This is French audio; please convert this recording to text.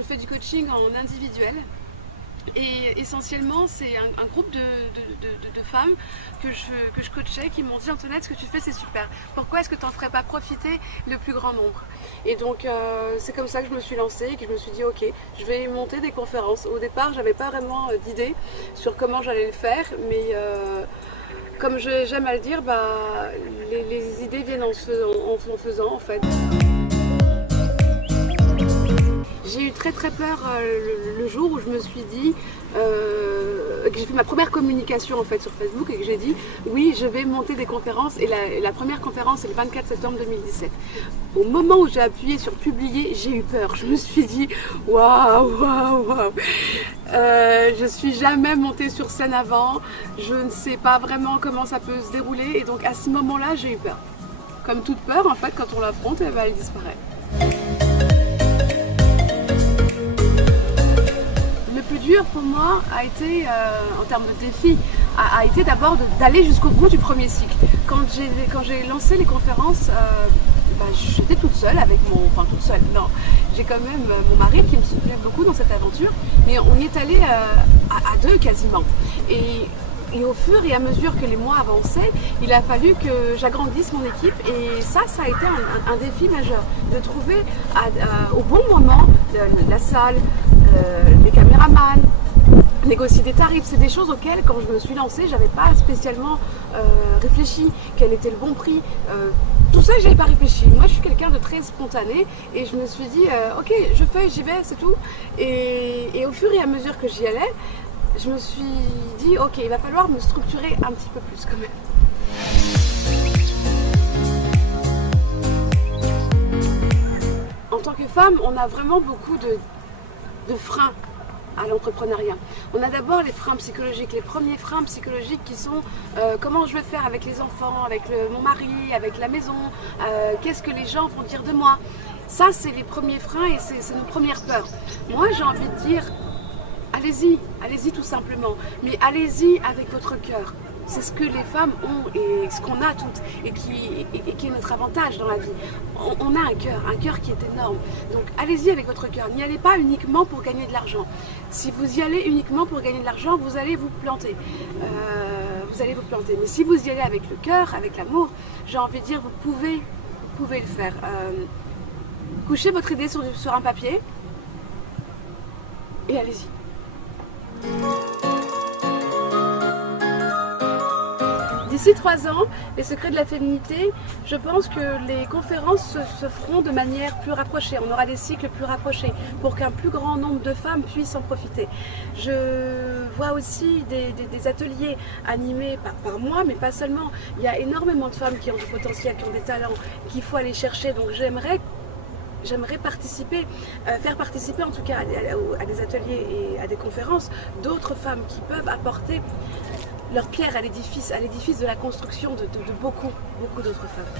je fais du coaching en individuel. Et essentiellement, c'est un groupe de femmes que je coachais qui m'ont dit: Antoinette, ce que tu fais, c'est super. Pourquoi est-ce que tu n'en ferais pas profiter le plus grand nombre? Et donc, c'est comme ça que je me suis lancée et que je me suis dit: ok, je vais monter des conférences. Au départ, j'avais pas vraiment d'idée sur comment j'allais le faire, mais comme j'aime à le dire, les idées viennent en faisant en fait. J'ai eu très peur le jour où je me suis dit, que j'ai fait ma première communication en fait sur Facebook et que j'ai dit oui, je vais monter des conférences, et la première conférence c'est le 24 septembre 2017. Au moment où j'ai appuyé sur publier, j'ai eu peur. Je me suis dit waouh. Je suis jamais montée sur scène avant, je ne sais pas vraiment comment ça peut se dérouler, et donc à ce moment-là j'ai eu peur. Comme toute peur en fait, quand on l'affronte, elle disparaît. Le plus dur pour moi a été, en termes de défi, a été d'abord d'aller jusqu'au bout du premier cycle. Quand j'ai lancé les conférences, j'étais toute seule avec toute seule, non. J'ai quand même mon mari qui me soutenait beaucoup dans cette aventure, mais on y est allé à deux quasiment. Et au fur et à mesure que les mois avançaient, il a fallu que j'agrandisse mon équipe, et ça a été un défi majeur, de trouver au bon moment la salle, les caméramans, négocier des tarifs. C'est des choses auxquelles, quand je me suis lancée, j'avais pas spécialement réfléchi, quel était le bon prix. Tout ça, j'avais pas réfléchi. Moi, je suis quelqu'un de très spontané, et je me suis dit ok, je fais, j'y vais, c'est tout. Et au fur et à mesure que j'y allais, je me suis dit ok, il va falloir me structurer un petit peu plus quand même. En tant que femme, on a vraiment beaucoup de freins à l'entrepreneuriat. On a d'abord les freins psychologiques, les premiers freins psychologiques qui sont comment je vais faire avec les enfants, avec mon mari, avec la maison, qu'est-ce que les gens vont dire de moi. Ça, c'est les premiers freins et c'est nos premières peurs. Moi, j'ai envie de dire allez-y tout simplement, mais allez-y avec votre cœur. C'est ce que les femmes ont et ce qu'on a toutes, et qui est notre avantage dans la vie. On a un cœur qui est énorme. Donc allez-y avec votre cœur. N'y allez pas uniquement pour gagner de l'argent. Si vous y allez uniquement pour gagner de l'argent, vous allez vous planter. Mais si vous y allez avec le cœur, avec l'amour, j'ai envie de dire, vous pouvez le faire. Couchez votre idée sur un papier et allez-y. D'ici 3 ans, les secrets de la féminité, je pense que les conférences se feront de manière plus rapprochée. On aura des cycles plus rapprochés pour qu'un plus grand nombre de femmes puissent en profiter. Je vois aussi des ateliers animés par moi, mais pas seulement. Il y a énormément de femmes qui ont du potentiel, qui ont des talents, qu'il faut aller chercher. Donc j'aimerais participer, faire participer en tout cas à des ateliers et à des conférences d'autres femmes qui peuvent apporter leur pierre à l'édifice de la construction de beaucoup d'autres femmes.